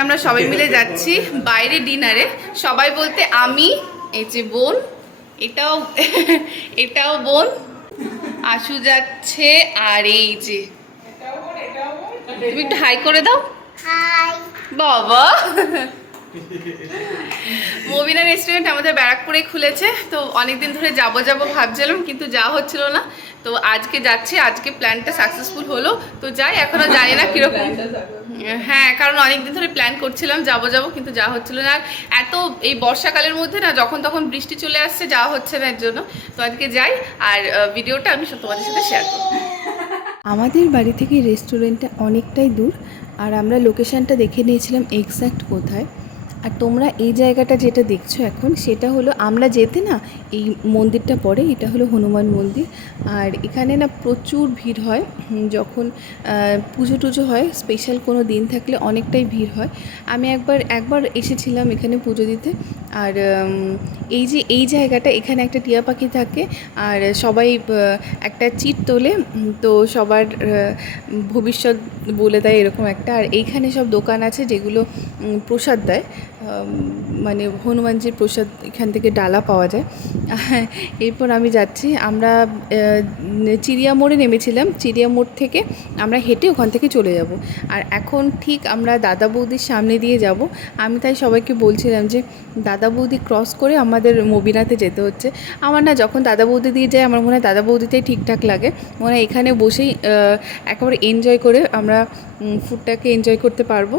আমরা সবাই মিলে যাচ্ছি বাইরে ডিনারে। সবাই বলতে আমি, এই যে বোন, এটাও এটাও বোন, আশু যাচ্ছে, আর এই যে তুমি একটু হাই করে দাও। হাই বাবা। মবিনা রেস্টুরেন্ট আমাদের ব্যারাকপুরে খুলেছে, তো অনেকদিন ধরে যাবো যাবো ভাবছিলাম, কিন্তু যাওয়া হচ্ছিল না। তো আজকে যাচ্ছি, আজকে প্ল্যানটা সাকসেসফুল হলো। তো যাই, এখনো জানি না কিরকম। হ্যাঁ, কারণ অনেকদিন ধরে প্ল্যান করছিলাম যাবো যাবো, কিন্তু যাওয়া হচ্ছিল না। আর এত এই বর্ষাকালের মধ্যে না, যখন তখন বৃষ্টি চলে আসছে, যাওয়া হচ্ছে না এর জন্য। তো আজকে যাই, আর ভিডিওটা আমি তোমাদের সাথে শেয়ার করব। আমাদের বাড়ি থেকে রেস্টুরেন্টটা অনেকটাই দূর, আর আমরা লোকেশানটা দেখে নিয়েছিলাম এক্স্যাক্ট কোথায়। আর তোমরা এই জায়গাটা যেটা দেখছো এখন, সেটা হলো আমরা যেতে না এই মন্দিরটা পড়ে, এটা হলো হনুমান মন্দির। আর এখানে না প্রচুর ভিড় হয় যখন পুজো টুজো হয়, স্পেশাল কোনো দিন থাকলে অনেকটাই ভিড় হয়। আমি একবার এসেছিলাম এখানে পুজো দিতে। আর এই যে এই জায়গাটা, এখানে একটা টিয়া পাখি থাকে, আর সবাই একটা চিট তোলে, তো সবার ভবিষ্যৎ বলে দেয় এরকম একটা। আর এইখানে সব দোকান আছে যেগুলো প্রসাদ দেয়, মানে হনুমানজির প্রসাদ এখান থেকে ডালা পাওয়া যায়। এরপর আমি যাচ্ছি, আমরা চিড়িয়া মোড়ে নেমেছিলাম, চিড়িয়া মোড় থেকে আমরা হেঁটে ওখান থেকে চলে যাব। আর এখন ঠিক আমরা দাদা বৌদির সামনে দিয়ে যাব। আমি তাই সবাইকে বলছিলাম যে দাদা বৌদি ক্রস করে আমাদের মবিনাতে যেতে হচ্ছে। আমার না যখন দাদা বৌদি দিয়ে যায়, আমার মনে হয় দাদা বৌদিতেই ঠিকঠাক লাগে, মনে হয় এখানে বসেই একেবারে এনজয় করে আমরা ফুডটাকে এনজয় করতে পারবো।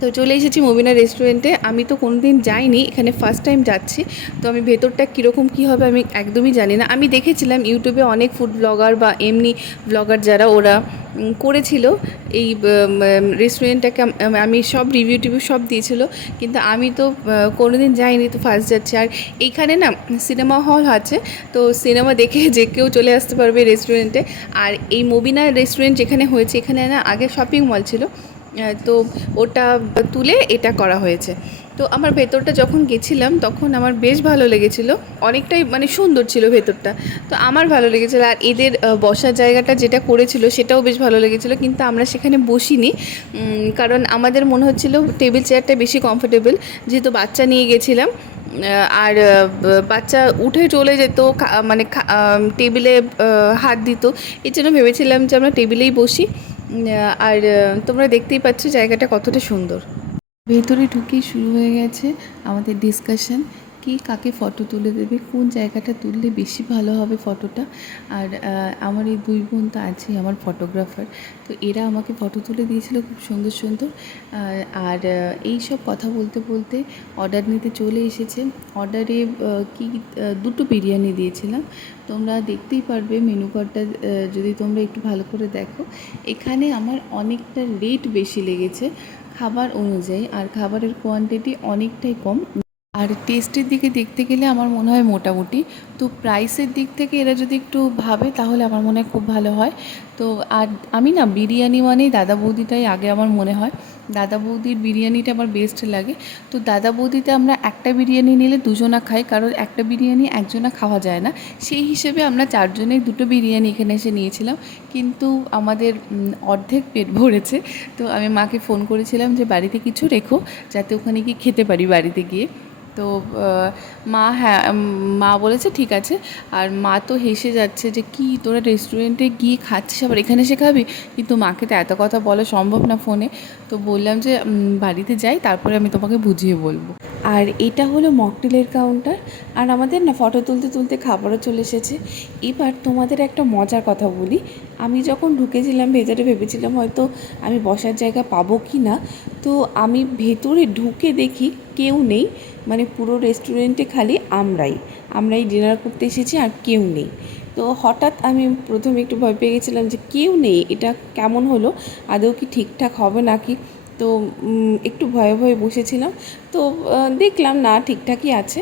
তো চলে এসেছি মবিনা রেস্টুরেন্টে। আমি তো কোনো দিন যাইনি, এখানে ফার্স্ট টাইম যাচ্ছি। তো আমি ভেতরটা কীরকম কী হবে আমি একদমই জানি না। আমি দেখেছিলাম ইউটিউবে অনেক ফুড ব্লগার বা এমনি ব্লগার যারা ওরা করেছিল এই রেস্টুরেন্টটাকে, আমি সব রিভিউ টিভিউ সব দিয়েছিল, কিন্তু আমি তো কোনো দিন যাইনি, তো ফার্স্ট যাচ্ছি। আর এইখানে না সিনেমা হল আছে, তো সিনেমা দেখে যে কেউ চলে আসতে পারবে রেস্টুরেন্টে। আর এই মবিনা রেস্টুরেন্ট যেখানে হয়েছে, এখানে না আগে শপিং মল ছিল, তো ওটা তুলে এটা করা হয়েছে। তো আমার ভেতরটা যখন গেছিলাম তখন আমার বেশ ভালো লেগেছিলো, অনেকটাই মানে সুন্দর ছিল ভেতরটা, তো আমার ভালো লেগেছিলো। আর এদের বসার জায়গাটা যেটা করেছিল সেটাও বেশ ভালো লেগেছিলো, কিন্তু আমরা সেখানে বসিনি, কারণ আমাদের মনে হচ্ছিলো টেবিল চেয়ারটা বেশি কমফোর্টেবল, যেহেতু বাচ্চা নিয়ে গেছিলাম। আর বাচ্চা উঠে চলে যেত, মানে টেবিলে হাত দিত, এই জন্য ভেবেছিলাম যে আমরা টেবিলেই বসি। আর তোমরা দেখতেই পাচ্ছ জায়গাটা কতটা সুন্দর। ভেতরে ঢুকেই শুরু হয়ে গেছে আমাদের ডিসকাশন, কি কাকে ফটো তুলে দেবে, কোন জায়গাটা তুললে বেশি ভালো হবে ফটোটা। আর আমার এই দুই বোন তো আছেই আমার ফটোগ্রাফার, তো এরা আমাকে ফটো তুলে দিয়েছিল খুব সুন্দর সুন্দর। আর এই সব কথা বলতে বলতে অর্ডার নিতে চলে এসেছে। অর্ডারে কি দুটো বিরিয়ানি দিয়েছিলাম, তোমরা দেখতেই পারবে মেনু কার্ডটা যদি তোমরা একটু ভালো করে দেখো। এখানে আমার অনেকটা রেট বেশি লেগেছে খাবার অনুযায়ী, আর খাবারের কোয়ান্টিটি অনেকটাই কম। আর টেস্টের দিকে দেখতে গেলে আমার মনে হয় মোটামুটি, তো প্রাইসের দিক থেকে এরা যদি একটু ভাবে তাহলে আমার মনে হয় খুব ভালো হয়। তো আর আমি না বিরিয়ানি মানেই দাদা বৌদিটাই আগে আমার মনে হয়, দাদা বৌদির বিরিয়ানিটা আমার বেস্ট লাগে। তো দাদা বৌদিতে আমরা একটা বিরিয়ানি নিলে দুজনা খাই, কারণ একটা বিরিয়ানি একজনা খাওয়া যায় না, সেই হিসেবে আমরা চারজনেই দুটো বিরিয়ানি এখানে এসে নিয়েছিলাম, কিন্তু আমাদের অর্ধেক পেট ভরেছে। তো আমি মাকে ফোন করেছিলাম যে বাড়িতে কিছু রেখো, যাতে ওখানে গিয়ে খেতে পারি বাড়িতে গিয়ে। তো মা বলেছে ঠিক আছে। আর মা তো হেসে যাচ্ছে যে কি তোরা রেস্টুরেন্টে গিয়ে খাচ্ছিস আবার এখানে এসে খাবি, কিন্তু মাকে তো এত কথা বলা সম্ভব না ফোনে। তো বললাম যে বাড়িতে যাই, তারপরে আমি তোমাকে বুঝিয়ে বলবো। আর এটা হলো মকটেলের কাউন্টার, আর আমাদের না ফটো তুলতে তুলতে খাবারও চলে এসেছে। এবার তোমাদের একটা মজার কথা বলি, আমি যখন ঢুকেছিলাম ভেতরে ভেবেছিলাম হয়তো আমি বসার জায়গা পাবো কি না, তো আমি ভেতরে ঢুকে দেখি কেউ নেই, মানে পুরো রেস্টুরেন্টে খালি আমরাই ডিনার করতে এসেছি আর কেউ নেই। তো হঠাৎ আমি প্রথমে একটু ভয় পেয়ে গেছিলাম যে কেউ নেই, এটা কেমন হলো, আদৌ কি ঠিকঠাক হবে নাকি। তো একটু ভয়ে ভয়ে বসেছিলাম, তো দেখলাম না ঠিকঠাকই আছে।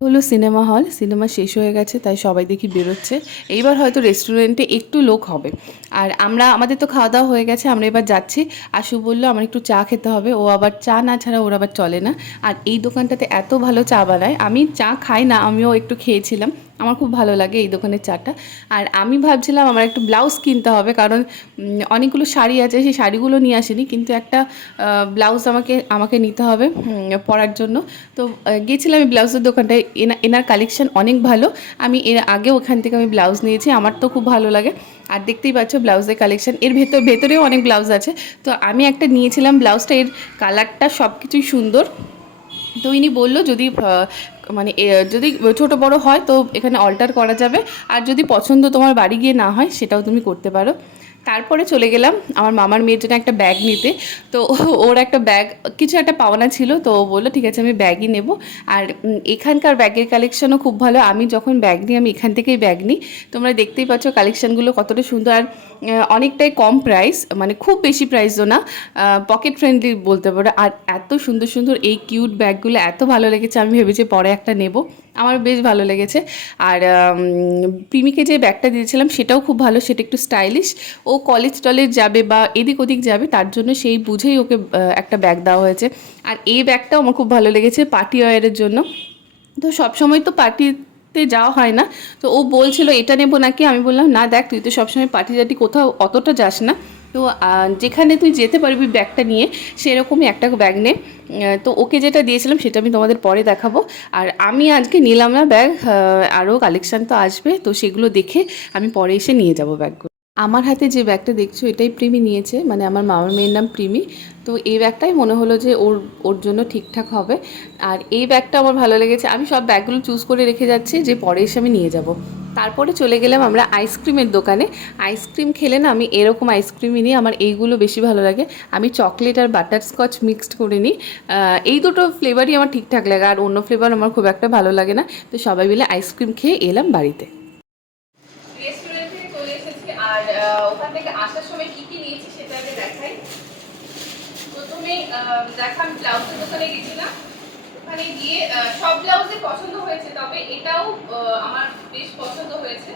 হলো সিনেমা হল, সিনেমা শেষ হয়ে গেছে তাই সবাই দেখি বেরোচ্ছে। এইবার হয়তো রেস্টুরেন্টে একটু লোক হবে। আর আমাদের তো খাওয়া দাওয়া হয়ে গেছে, আমরা এবার যাচ্ছি। আশু বললো আমার একটু চা খেতে হবে, ও আবার চা না ছাড়া ওর আবার চলে না। আর এই দোকানটাতে এত ভালো চা বানায়, আমি চা খাই না, আমিও একটু খেয়েছিলাম, আমার খুব ভালো লাগে এই দোকানের চাটা। আর আমি ভাবছিলাম আমার একটু ব্লাউজ কিনতে হবে, কারণ অনেকগুলো শাড়ি আছে, সেই শাড়িগুলো নিয়ে আসিনি, কিন্তু একটা ব্লাউজ আমাকে নিতে হবে পরার জন্য। তো গিয়েছিলাম আমি ব্লাউজের দোকানটায়। এনার কালেকশন অনেক ভালো। আমি এর আগে ওখান থেকে আমি ব্লাউজ নিয়েছি, আমার তো খুব ভালো লাগে। আর দেখতেই পাচ্ছ ব্লাউজের কালেকশন, এর ভেতরেও অনেক ব্লাউজ আছে। তো আমি একটা নিয়েছিলাম, ব্লাউজটা এর কালারটা সব কিছুই সুন্দর। তো ইনি বললো যদি মানে যদি ছোট বড় হয় তো এখানে অল্টার করা যাবে, আর যদি পছন্দ তোমার বাড়ি গিয়ে না হয় সেটাও তুমি করতে পারো। তারপরে চলে গেলাম আমার মামার মেয়ের জন্য একটা ব্যাগ নিতে। তো ওর একটা ব্যাগ, কিছু একটা পাওনা ছিল, তো ও বললো ঠিক আছে আমি ব্যাগই নেব। আর এখানকার ব্যাগের কালেকশনও খুব ভালো। আমি যখন ব্যাগ নিই আমি এখান থেকেই ব্যাগ নিই। তোমরা দেখতেই পাচ্ছ কালেকশনগুলো কতটা সুন্দর, আর অনেকটাই কম প্রাইস, মানে খুব বেশি প্রাইসও না, পকেট ফ্রেন্ডলি বলতে পারো। আর এত সুন্দর সুন্দর এই কিউট ব্যাগগুলো এত ভালো লেগেছে, আমি ভেবেছি পরে একটা নেব, আমার বেশ ভালো লেগেছে। আর প্রিমিকে যে ব্যাগটা দিয়েছিলাম সেটাও খুব ভালো, সেটা একটু স্টাইলিশ। ও কলেজ টলেজ যাবে বা এদিক ওদিক যাবে, তার জন্য সেই বুঝেই ওকে একটা ব্যাগ দেওয়া হয়েছে। আর এই ব্যাগটাও আমার খুব ভালো লেগেছে পার্টি ওয়্যারের জন্য। তো সবসময় তো পার্টিতে যাওয়া হয় না, তো ও বলছিল এটা নেবো নাকি, আমি বললাম না দেখ তুই তো সবসময় পার্টি টাটি কোথাও অতটা যাস না, তো যেখানে তুই যেতে পারবি ব্যাগটা নিয়ে সেরকমই একটা ব্যাগ নে। তো ওকে যেটা দিয়েছিলাম সেটা আমি তোমাদের পরে দেখাবো। আর আমি আজকে নিলাম না ব্যাগ, আরও কালেকশান তো আসবে, তো সেগুলো দেখে আমি পরে এসে নিয়ে যাব ব্যাগগুলো। আমার হাতে যে ব্যাগটা দেখছো এটাই প্রিমি নিয়েছে, মানে আমার মামার মেয়ের নাম প্রিমি। তো এই ব্যাগটাই মনে হলো যে ওর জন্য ঠিকঠাক হবে। আর এই ব্যাগটা আমার ভালো লেগেছে, আমি সব ব্যাগগুলো চুজ করে রেখে যাচ্ছি যে পরে এসে আমি নিয়ে যাব। তারপরে চলে গেলাম আমরা আইসক্রিমের দোকানে। আইসক্রিম খেলে না আমি এরকম আইসক্রিমই নিই, আমার এইগুলো বেশি ভালো লাগে। আমি চকলেট আর বাটারস্কচ মিক্সড করে নিই, এই দুটো ফ্লেভারই আমার ঠিকঠাক লাগে, আর অন্য ফ্লেভার আমার খুব একটা ভালো লাগে না। তো সবাই মিলে আইসক্রিম খেয়ে এলাম বাড়িতে। রেস্টুরেন্ট থেকে চলে এসেছি, আর ওখান থেকে আসার সময় কি কি নিয়েছি সেটা আগে দেখাই। প্রথমে দেখাম ব্লাউজের দোকানে গেছিলাম, ওখানে গিয়ে সব ব্লাউজে পছন্দ হয়েছে, তবে এটাও আমার বেশ পছন্দ হয়েছে।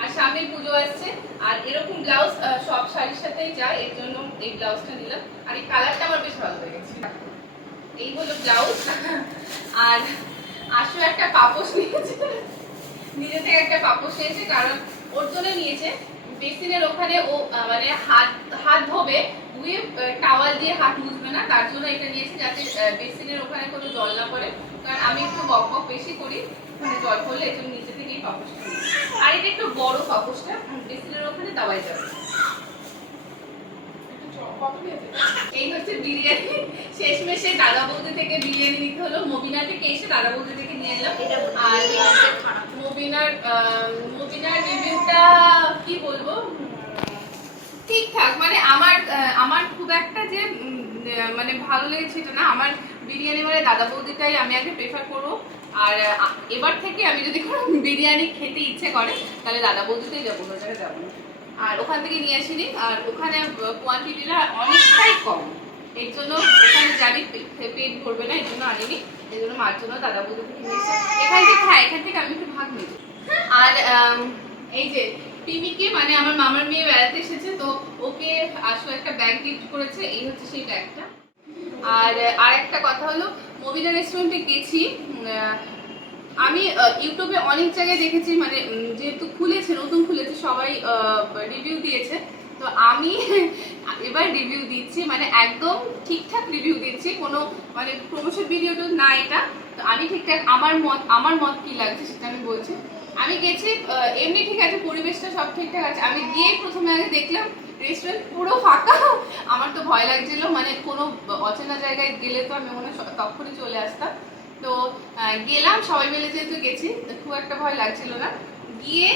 আর সামনে পুজো আসছে, আর এরকম ব্লাউজ সব শাড়ির সাথেই যায়, এর জন্য এই ব্লাউজটা নিলাম। আর এই কালারটা আমার বেশ ভালো লেগেছে। এই হলো ব্লাউজ। আর আসো একটা পাপোশ নিয়েছে, নিজে থেকে একটা পাপোশ নিয়েছে, কারণ ওর জন্য নিয়েছে। বেসিনের ওখানে ও মানে হাত ধোবে, ধুয়ে টাওয়াল দিয়ে হাত মুছবে না, তার জন্য এটা নিয়েছে, যাতে বেসিনের ওখানে কোনো জল না পড়ে। কারণ আমি একটু বক বক বেশি করি, ওখানে জল পড়লে, এই জন্য নিচে থেকেই পাপোশটা নিয়েছি। আর এটা একটু বড় পাপোশটা, বেসিনের ওখানে দাবাই যাবে। এই হচ্ছে বিরিয়ানি। শেষমেশে দাদা বৌদি থেকে বিরিয়ানি নিতে হলো, মবিনা থেকে এসে দাদা বৌদি থেকে নিয়ে এলাম। আর মবিনার রিভিউটা কি বলবো, ঠিকঠাক, মানে আমার খুব একটা যে মানে ভালো লেগেছে এটা না। আমার বিরিয়ানি মানে দাদা বৌদিটাই আমি আগে প্রেফার করবো। আর এবার থেকে আমি যদি কোনো বিরিয়ানি খেতে ইচ্ছে করে তাহলে দাদা বৌদিতেই যাবো, অন্য জায়গায় যাবো না। আর ওখান থেকে নিয়ে আসিনি, আর ওখানে কোয়ান্টিটিটা অনেকটাই কম, এর জন্য ওখানে যাবি পেট ভরবে না, এর জন্য আনিনি। এই জন্য মার জন্য দাদা বৌদি থেকে নিয়েছে। এখান থেকে আমি একটু ভাগ নেব। আর এই যে পিমিকে, মানে আমার মামার মেয়ে বেড়াতে এসেছে, তো ওকে আসো একটা ব্যাগ গিফট করেছে, এই হচ্ছে সেই ব্যাগটা। আর একটা কথা হলো, মবিনা রেস্টুরেন্টে গেছি, আমি ইউটিউবে অনেক জায়গায় দেখেছি, মানে যেহেতু খুলেছে, নতুন খুলেছে, সবাই রিভিউ দিয়েছে, তো আমি এবার রিভিউ দিচ্ছি, মানে একদম ঠিকঠাক রিভিউ দিচ্ছি, কোনো মানে প্রমোশন ভিডিও তো না এটা। তো আমি ঠিকঠাক আমার মত কি লাগছে সেটা আমি বলছি। আমি গেছি, এমনি ঠিক আছে, পরিবেশটা সব ঠিকঠাক আছে। আমি গিয়ে প্রথমে আগে দেখলাম রেস্টুরেন্ট পুরো ফাঁকা। আমার তো ভয় লাগছিল, মানে কোনো অচেনা জায়গায় গেলে তো আমি মনে হয় তখনই চলে আসতাম। তো গেলাম, সবাই মিলে যেহেতু গেছি, খুব একটা ভয় লাগছিল না। গিয়ে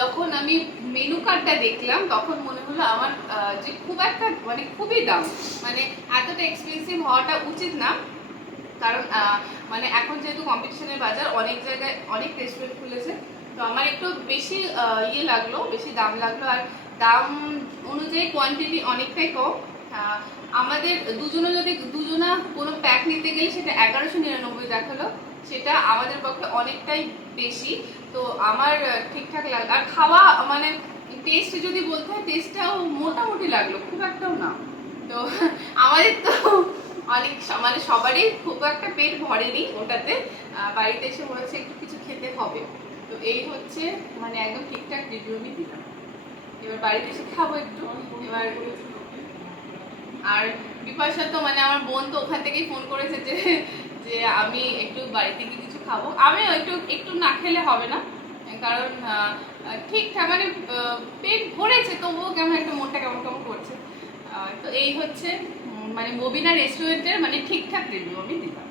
যখন আমি মেনু কার্ডটা দেখলাম, তখন মনে হলো আমার যে খুব একটা মানে খুবই দাম, মানে এতটা এক্সপেন্সিভ হওয়াটা উচিত না। কারণ মানে এখন যেহেতু কম্পিটিশনের বাজার, অনেক জায়গায় অনেক রেস্টুরেন্ট খুলেছে, তো আমার একটু বেশি লাগলো, বেশি দাম লাগলো। আর দাম অনুযায়ী কোয়ান্টিটি অনেকটাই কম। আমাদের দুজনা কোনো প্যাক নিতে গেলে সেটা 1199 দেখালো, সেটা আমাদের পক্ষে অনেকটাই বেশি। তো আমার ঠিকঠাক লাগলো। আর খাওয়া মানে টেস্ট যদি বলতে হয়, টেস্টটাও মোটামুটি লাগলো, খুব একটাও না। তো আমাদের তো অনেক মানে সবারই খুব একটা পেট ভরেনি ওটাতে, বাড়িতে এসে মনে হচ্ছে একটু কিছু খেতে হবে। তো এই হচ্ছে মানে একদম ঠিকঠাক রিভিউ আমি দিলাম। এবার বাড়িতে এসে খাবো একটু। এবার আর বিপাশা তো মানে আমার বোন তো ওখান থেকেই ফোন করেছে যে যে আমি একটু বাড়িতে গিয়ে কিছু খাবো। আমিও একটু একটু না খেলে হবে না, কারণ ঠিকঠাক মানে পেট ভরেছে তবুও কেমন একটা মনটা কেমন কেমন করছে। তো এই হচ্ছে মানে মবিনা রেস্টুরেন্টের মানে ঠিকঠাক রিভিউ আমি দিলাম।